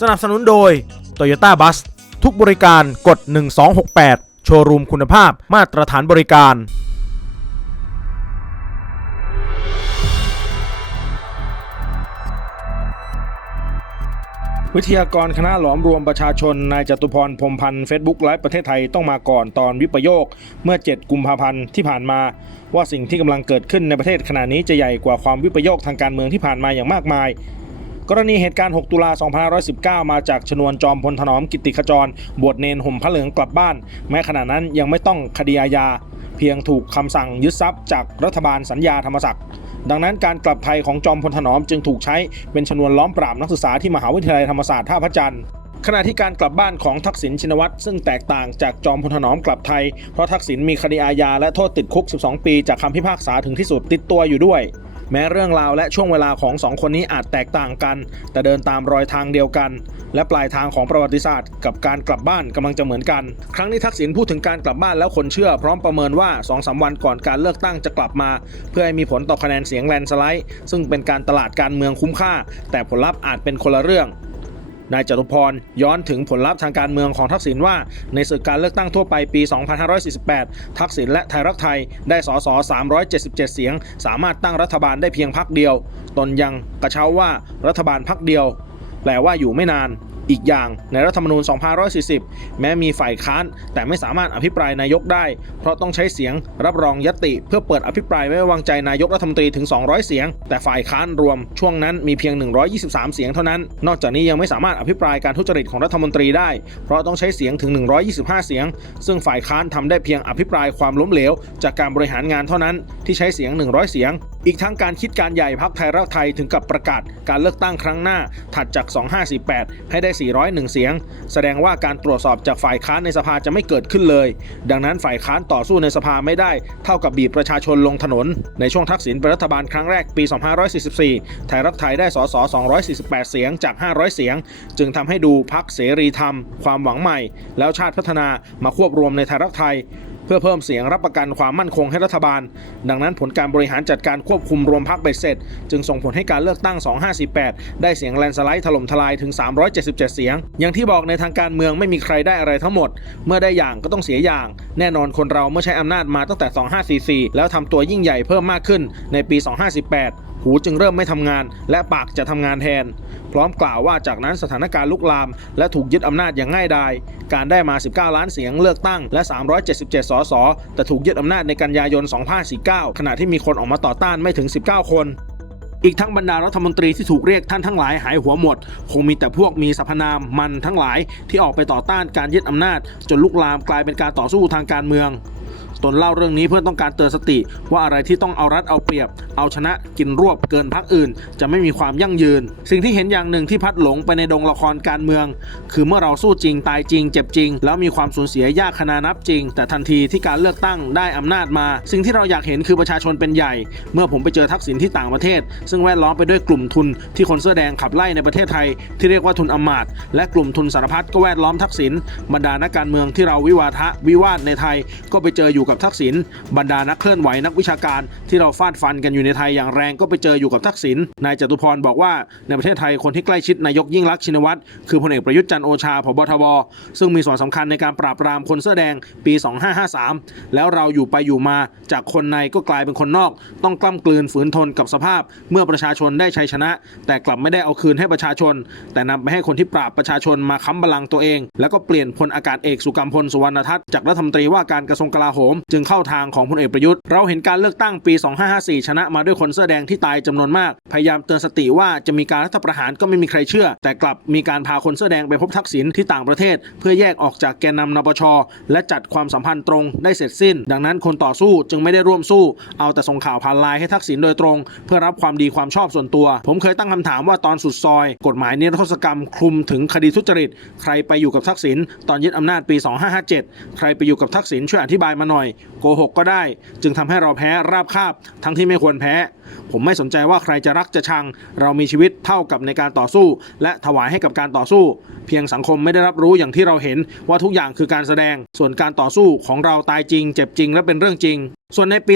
สนับสนุนโดย Toyota Bus ทุกบริการกด 1268 โชว์รูมคุณภาพมาตรฐานบริการ วิทยากรคณะหลอมรวมประชาชน นายจตุพรพรมพันธ์เฟซบุ๊กไลฟ์ประเทศไทยต้องมาก่อนตอนวิปโยค เมื่อ 7 กุมภาพันธ์ที่ผ่านมา ว่าสิ่งที่กำลังเกิดขึ้นในประเทศขณะนี้จะใหญ่กว่าความวิปโยคทางการเมืองที่ผ่านมาอย่างมากมาย กรณีเหตุการณ์ 6 ตุลา2519 มาจากชนวนจอมพลถนอมกิติขจร บวชเนนห่มพระเหลืองกลับบ้าน แม้ขณะนั้นยังไม่ต้องคดีอาญา เพียงถูกคำสั่งยึดทรัพย์จากรัฐบาลสัญญาธรรมศักดิ์ดังนั้นการกลับไทยของจอมพลถนอมจึงถูกใช้เป็นชนวนล้อมปราบนักศึกษาที่มหาวิทยาลัยธรรมศาสตร์ท่าพระจันทร์ขณะที่การกลับบ้านของทักษิณชินวัตรซึ่งแตกต่างจากจอมพลถนอมกลับไทย เพราะทักษิณมีคดีอาญาและโทษติดคุก 12 ปีจากคำพิพากษาถึงที่สุดติดตัวอยู่ด้วย แม้เรื่องราวและช่วงเวลาของสองคนนี้อาจแตกต่างกัน แต่เดินตามรอยทางเดียวกัน และปลายทางของประวัติศาสตร์ กับการกลับบ้านกำลังจะเหมือนกัน ครั้งนี้ทักษิณพูดถึงการกลับบ้านแล้วคนเชื่อ พร้อมประเมินว่า2อสวันก่อนการเลือกตั้งจะกลับมา เพื่อให้มีผลต่อคะแนนเสียงแลนสไลด์ซึ่งเป็นการตลาดการเมืองคุ้มค่า แต่ผลลัพธ์อาจเป็นคนละเรื่อง นายจตุพรย้อนถึงผลลัพธ์ทางการเมืองของทักษิณว่า ในศึกการเลือกตั้งทั่วไปปี 2548 ทักษิณและไทยรักไทยได้สส377 เสียง สามารถตั้งรัฐบาลได้เพียงพักเดียว ตนยังกระเช้าว่ารัฐบาลพักเดียว แปลว่าอยู่ไม่นาน อีกอย่างในรัฐธรรมนูญ 2540 แม้มีฝ่ายค้าน แต่ไม่สามารถอภิปรายนายกได้ เพราะต้องใช้เสียงรับรองยติ เพื่อเปิดอภิปรายไม่ไว้วางใจนายกรัฐมนตรีถึง 200 เสียง แต่ฝ่ายค้านรวมช่วงนั้นมีเพียง 123 เสียงเท่านั้น นอกจากนี้ยังไม่สามารถอภิปรายการทุจริตของรัฐมนตรีได้ เพราะต้องใช้เสียงถึง 125 เสียง ซึ่งฝ่ายค้านทำได้เพียงอภิปรายความล้มเหลว จากการบริหารงานเท่านั้นที่ใช้เสียง 100 เสียง อีกทั้งการคิดการใหญ่พักไทยรักไทยถึงกับประกาศ การเลือกตั้งครั้งหน้าถัดจาก 2548 ให้ได้401 เสียง แสดงว่าการตรวจสอบจากฝ่ายค้านในสภาจะไม่เกิดขึ้นเลย ดังนั้นฝ่ายค้านต่อสู้ในสภาไม่ได้ เท่ากับบีบประชาชนลงถนน ในช่วงทักษิณเป็นรัฐบาลครั้งแรกปี 2544 ไทยรักไทยได้สส248 เสียงจาก 500 เสียง จึงทำให้ดูพักเสรีธรรม ความหวังใหม่ แล้วชาติพัฒนามาควบรวมในไทยรักไทย เพื่อเพิ่มเสียงรับประกันความมั่นคงให้รัฐบาล ดังนั้นผลการบริหารจัดการควบคุมรวมพักเบ็ดเสร็จ จึงส่งผลให้การเลือกตั้ง 2548 ได้เสียงแลนสไลด์ถล่มทลายถึง 377 เสียง อย่างที่บอกในทางการเมืองไม่มีใครได้อะไรทั้งหมด เมื่อได้อย่างก็ต้องเสียอย่าง แน่นอนคนเราเมื่อใช้อำนาจมาตั้งแต่ 2544 แล้วทำตัวยิ่งใหญ่เพิ่มมากขึ้นในปี 2518หูจึงเริ่มไม่ทำงาน และปากจะทำงานแทน พร้อมกล่าวว่าจากนั้นสถานการณ์ลุกลาม และถูกยึดอำนาจอย่างง่ายดาย การได้มา 19 ล้านเสียงเลือกตั้งและ 377 สสแต่ถูกยึดอำนาจในกันยายน 2549 ขณะที่มีคนออกมาต่อต้านไม่ถึง 19 คนอีกทั้งบรรดารัฐมนตรีที่ถูกเรียกท่านทั้งหลายหายหัวหมด คงมีแต่พวกมีสรรพนามมันทั้งหลายที่ออกไปต่อต้านการยึดอำนาจ จนลุกลามกลายเป็นการต่อสู้ทางการเมือง ตนเล่าเรื่องนี้เพื่อต้องการเตือนสติว่าอะไรที่ต้องเอารัดเอาเปรียบ เอาชนะกินรวบเกินพักอื่น จะไม่มีความยั่งยืน สิ่งที่เห็นอย่างหนึ่งที่พัดหลงไปในดงละครการเมือง คือเมื่อเราสู้จริงตายจริง เจ็บจริง แล้วมีความสูญเสียยากขนานับจริง แต่ทันทีที่การเลือกตั้งได้อำนาจมา สิ่งที่เราอยากเห็นคือประชาชนเป็นใหญ่ เมื่อผมไปเจอทักษิณที่ต่างประเทศ ซึ่งแวดล้อมไปด้วยกลุ่มทุนที่คนเสื้อแดงขับไล่ในประเทศไทย ที่เรียกว่าทุนอมาตย์และกลุ่มทุนสารพัดก็แวดล้อมทักษิณบรรดานักการเมืองที่เราวิวาทะวิวาทในไทย ก็ไปเจออยู่กับทักษิณบรรดานักเคลื่อนไหวนักวิชาการที่เราฟาดฟันกันอยู่ในไทยอย่างแรงก็ไปเจออยู่กับทักษิณนายจตุพรบอกว่าในประเทศไทยคนที่ใกล้ชิดนายกยิ่งรักษณ์ชินวัตรคือพลเอกประยุทธ์จันโอชาผบทบซึ่งมีส่วนสำคัญในการปราบปรามคนเสื้อแดงปี 2553 แล้วเราอยู่ไปอยู่มาจากคนในก็กลายเป็นคนนอก ต้องกล้ำกลืนฝืนทนกับสภาพ เมื่อประชาชนได้ชัยชนะ แต่กลับไม่ได้เอาคืนให้ประชาชน แต่นำไปให้คนที่ปราบประชาชนมาค้ำบัลลังก์ตัวเอง แล้วก็เปลี่ยนพลอากาศเอกสุกัมพลสุวรรณทัศน์จากรัฐมนตรีว่าการกระทรวงกลาโหม จึงเข้าทางของพลเอกประยุทธ์เราเห็นการเลือกตั้งปี 2554 ชนะมาด้วยคนเสื้อแดงที่ตายจำนวนมาก พยายามเตือนสติว่าจะมีการรัฐประหารก็ไม่มีใครเชื่อ แต่กลับมีการพาคนเสื้อแดงไปพบทักษิณที่ต่างประเทศ เพื่อแยกออกจากแกนนำนปช และจัดความสัมพันธ์ตรงได้เสร็จสิ้น ดังนั้นคนต่อสู้จึงไม่ได้ร่วมสู้ เอาแต่ส่งข่าวผ่านไลน์ให้ทักษิณโดยตรง เพื่อรับความดีความชอบส่วนตัว ผมเคยตั้งคำถามว่าตอนสุดซอย กฎหมายนิรโทษกรรมคลุมถึงคดีทุจริต ใครไปอยู่กับทักษิณตอนยึดอำนาจปี 2557 ใครไปอยู่กับทักษิณช่วยอธิบายมาหน่อยโกหกก็ได้ จึงทำให้เราแพ้ราบคาบทั้งที่ไม่ควรแพ้ ผมไม่สนใจว่าใครจะรักจะชัง เรามีชีวิตเท่ากับในการต่อสู้ และถวายให้กับการต่อสู้ เพียงสังคมไม่ได้รับรู้อย่างที่เราเห็นว่าทุกอย่างคือการแสดง ส่วนการต่อสู้ของเราตายจริง เจ็บจริงและเป็นเรื่องจริง ส่วนในปี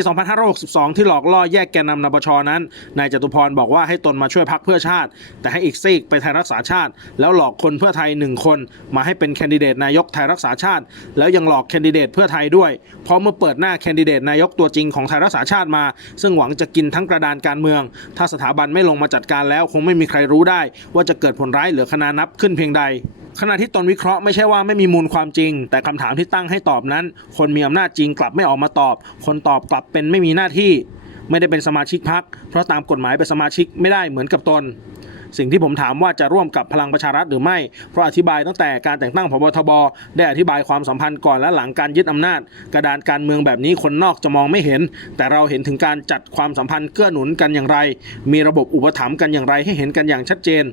2562 ที่หลอกล่อแยกแกนนำนปชนั้น นายจตุพรบอกว่าให้ตนมาช่วยพักเพื่อชาติ แต่ให้อีกซีกไปไทยรักษาชาติ แล้วหลอกคนเพื่อไทยหนึ่งคน มาให้เป็นแคนดิเดตนายกไทยรักษาชาติ แล้วยังหลอกแคนดิเดตเพื่อไทยด้วย เพราะเมื่อเปิดหน้าแคนดิเดตนายกตัวจริงของไทยรักษาชาติมา ซึ่งหวังจะกินทั้งกระดานการเมือง ถ้าสถาบันไม่ลงมาจัดการแล้วคงไม่มีใครรู้ได้ ว่าจะเกิดผลร้ายเหลือคณะนับขึ้นเพียงใด ขณะที่ตนวิเคราะห์ไม่ใช่ว่าไม่มีมูลความจริง แต่คำถามที่ตั้งให้ตอบนั้น คนมีอำนาจจริงกลับไม่ออกมาตอบ คนตอบกลับเป็นไม่มีหน้าที่ ไม่ได้เป็นสมาชิกพัก เพราะตามกฎหมายเป็นสมาชิกไม่ได้เหมือนกับตน สิ่งที่ผมถามว่าจะร่วมกับพลังประชารัฐหรือไม่ เพราะอธิบายตั้งแต่การแต่งตั้งพบทบ ได้อธิบายความสัมพันธ์ก่อนและหลังการยึดอำนาจ กระดานการเมืองแบบนี้คนนอกจะมองไม่เห็น แต่เราเห็นถึงการจัดความสัมพันธ์เกื้อหนุนกันอย่างไร มีระบบอุปถัมภ์กันอย่างไรให้เห็นกันอย่างชัดเจน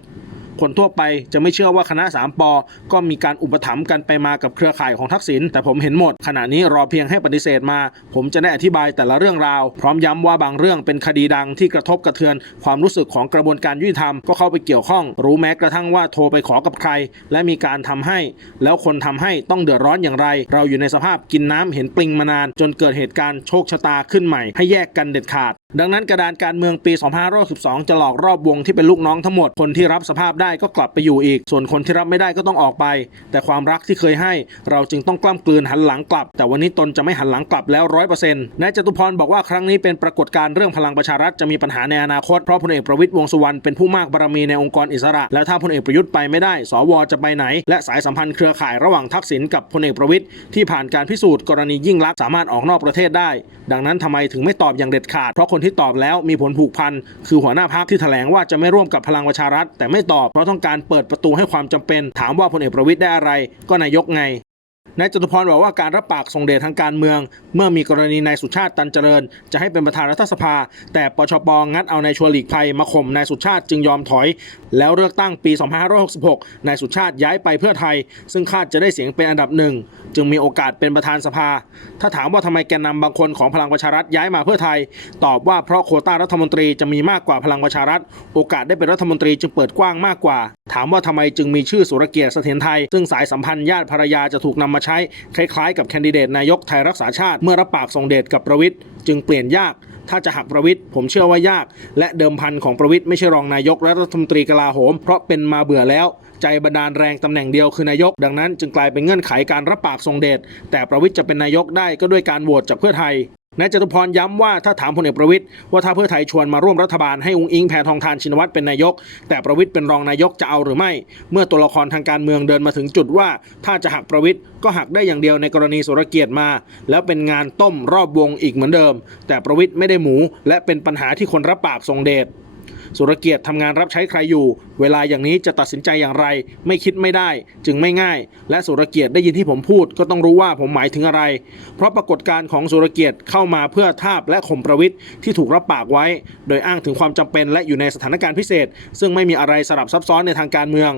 คนทั่วไปจะไม่เชื่อว่าคณะ3ปอก็มีการอุปถัมภ์กันไปมากับเครือข่ายของทักษิณแต่ผมเห็นหมด ขณะนี้รอเพียงให้ปฏิเสธมา ผมจะได้อธิบายแต่ละเรื่องราว พร้อมย้ำว่าบางเรื่องเป็นคดีดังที่กระทบกระเทือน ความรู้สึกของกระบวนการยุติธรรมก็เข้าไปเกี่ยวข้อง รู้แม้กระทั่งว่าโทรไปขอกับใคร และมีการทำให้ แล้วคนทำให้ต้องเดือดร้อนอย่างไร เราอยู่ในสภาพกินน้ำเห็นปลิงมานาน จนเกิดเหตุการณ์โชคชะตาขึ้นใหม่ ให้แยกกันเด็ดขาด ดังนั้นกระดานการเมืองปี 2512จะหลอกรอบวงที่เป็นลูกน้องทั้งหมดคนที่รับสภาพได้ได้ก็กลับไปอยู่อีก ส่วนคนที่รับไม่ได้ก็ต้องออกไป แต่ความรักที่เคยให้ เราจึงต้องกล้ำกลืนหันหลังกลับ แต่วันนี้ตนจะไม่หันหลังกลับแล้วร้อยเปอร์เซ็นต์นายจตุพรบอกว่าครั้งนี้เป็นปรากฏการณ์เรื่องพลังประชารัฐจะมีปัญหาในอนาคตเพราะพลเอกประวิตยวงสุวรรณเป็นผู้มากบารมีในองค์กรอิสระ และถ้าพลเอกประยุทธ์ไปไม่ได้ สวจะไปไหน และสายสัมพันธ์เครือข่ายระหว่างทักษิณกับพลเอกประวิตยที่ผ่านการพิสูจน์กรณียิ่งลักษณ์สามารถออกนอกประเทศได้ ดังนั้นทำไมถึงไม่ตอบอย่างเด็ดขาดเพราะคนที่ตอบแล้วมีผลผูกพันคือหัวหน้าพักที่แถลงว่าจะไม่ร่วมกับพลังประชารัฐแต่ไม่ตอบเพราะต้องการเปิดประตูให้ความจำเป็น ถามว่าพลเอกประวิตยได้อะไร ก็นายกไง นายจตุพรบอกว่าการรับปากส่งเดชทางการเมือง เมื่อมีกรณีนายสุชาติตันเจริญ จะให้เป็นประธานรัฐสภา แต่ปชปงัดเอานายชวนหลีกภัยมาข่มนายสุชาติจึงยอมถอย แล้วเลือกตั้งปี 2566 นายสุชาติย้ายไปเพื่อไทย ซึ่งคาดจะได้เสียงเป็นอันดับหนึ่ง จึงมีโอกาสเป็นประธานสภา ถ้าถามว่าทำไมแกนนำบางคนของพลังประชารัฐย้ายมาเพื่อไทย ตอบว่าเพราะโควต้ารัฐมนตรีจะมีมากกว่าพลังประชารัฐ โอกาสได้เป็นรัฐมนตรีจึงเปิดกว้างมากกว่า ถามว่าทำไมจึงมีชื่อสุรเกียรติเสถียรไทย ซึ่งสายสัมพันธ์ญาติภรรยาจะถูกนำมาใช้คล้ายๆ กับแคนดิเดตนายกไทยรักษาชาติ เมื่อรับปากทรงเดชกับประวิทย์จึงเปลี่ยนยากถ้าจะหักประวิทย์ผมเชื่อว่ายาก และเดิมพันของประวิทย์ไม่ใช่รองนายกและรัฐมนตรีกลาโหม เพราะเป็นมาเบื่อแล้ว ใจบันดาลแรงตำแหน่งเดียวคือนายก ดังนั้นจึงกลายเป็นเงื่อนไขการรับปากทรงเดชแต่ประวิทย์จะเป็นนายกได้ก็ด้วยการโหวตจากเพื่อไทย นายจตุพรย้ำว่าถ้าถามพลเอกประวิทย์ว่าถ้าเพื่อไทยชวนมาร่วมรัฐบาลให้องค์อิงแพทองทานชินวัตรเป็นนายก แต่ประวิทย์เป็นรองนายกจะเอาหรือไม่ เมื่อตัวละครทางการเมืองเดินมาถึงจุดว่า ถ้าจะหักประวิทย์ก็หักได้อย่างเดียวในกรณีสุรเกียรติมา แล้วเป็นงานต้มรอบวงอีกเหมือนเดิม แต่ประวิทย์ไม่ได้หมู และเป็นปัญหาที่คนรับปากทรงเดช สุรเกียรติทำงานรับใช้ใครอยู่ เวลาอย่างนี้จะตัดสินใจอย่างไร ไม่คิดไม่ได้ จึงไม่ง่าย และสุรเกียรติได้ยินที่ผมพูด ก็ต้องรู้ว่าผมหมายถึงอะไร เพราะปรากฏการณ์ของสุรเกียรติเข้ามาเพื่อทาบและข่มประวิทย์ที่ถูกรับปากไว้ โดยอ้างถึงความจำเป็นและอยู่ในสถานการณ์พิเศษ ซึ่งไม่มีอะไรสลับซับซ้อนในทางการเมือง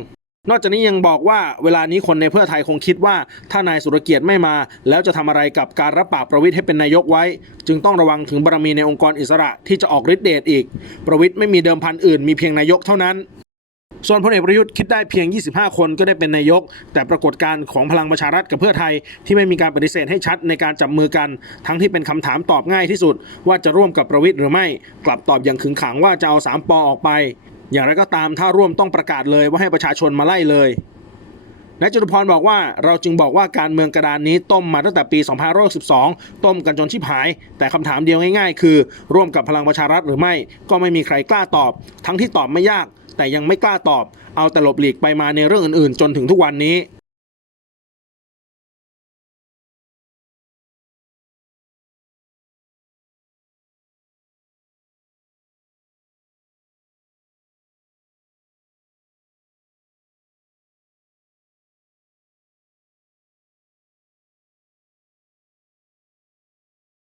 นอกจากนี้ยังบอกว่าเวลานี้คนในเพื่อไทยคงคิดว่า ถ้านายสุรเกียรติไม่มา แล้วจะทำอะไรกับการรับปากประวิทย์ให้เป็นนายกไว้ จึงต้องระวังถึงบารมีในองค์กรอิสระที่จะออกฤทธิ์เดชอีก ประวิทย์ไม่มีเดิมพันอื่นมีเพียงนายกเท่านั้นส่วนพลเอกประยุทธ์คิดได้เพียง 25 คนก็ได้เป็นนายก แต่ปรากฏการของพลังประชารัฐกับเพื่อไทย ที่ไม่มีการปฏิเสธให้ชัดในการจับมือกัน ทั้งที่เป็นคำถามตอบง่ายที่สุด ว่าจะร่วมกับประวิทย์หรือไม่ กลับตอบอย่างขึงขังว่าจะเอา 3 ปอออกไป อย่างไรก็ตามถ้าร่วมต้องประกาศเลยว่าให้ประชาชนมาไล่เลยนายจตุพรบอกว่าเราจึงบอกว่าการเมืองกระดานนี้ต้มมาตั้งแต่ปี 2512 ต้มกันจนชิบหาย แต่คำถามเดียวง่ายๆ คือ ร่วมกับพลังประชารัฐหรือไม่ ก็ไม่มีใครกล้าตอบ ทั้งที่ตอบไม่ยาก แต่ยังไม่กล้าตอบ เอาแต่หลบหลีกไปมาในเรื่องอื่นๆ จนถึงทุกวันนี้